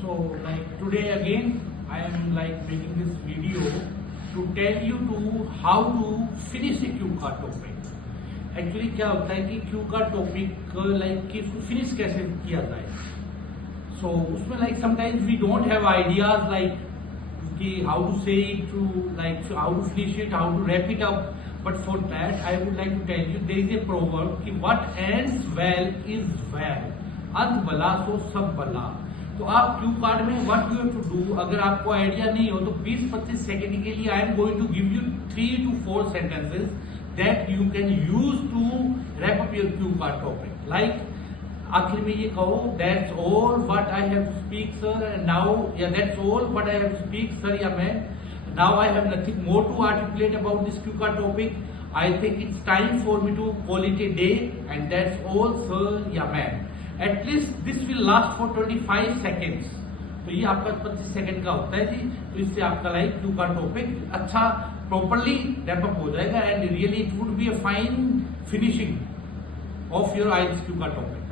So like today again I am like making this video to tell you to how to finish a Q का topic. Actually क्या होता है कि क्यू का topic like कि फिनिश कैसे किया जाए. सो उसमें like sometimes we don't have ideas like कि how to say it, to like how to finish it, how to wrap it up. But for that I would like to tell you there is a proverb कि what ends well is well. अंत भला सो सब भला. तो आप Q card में what you have to do, अगर आपको आइडिया नहीं हो तो 20-25 सेकेंड के लिए I am going to give you 3 to 4 sentences that you can use to wrap up your cue card topic. Like आखिर में ये कहो that's all what I have to speak sir, and now yeah that's all what I have to speak sir या मैं. Now I have nothing more to articulate about this cue card topic. I think it's time for me to call it a day, and that's all sir या ma'am. At least this will last for 25 seconds. तो ये आपका 25 सेकंड का होता है जी. तो इससे आपका लाइक क्यू का टॉपिक अच्छा प्रॉपरली रैप अप हो जाएगा, and really it would be a fine finishing of your IELTS Q का टॉपिक.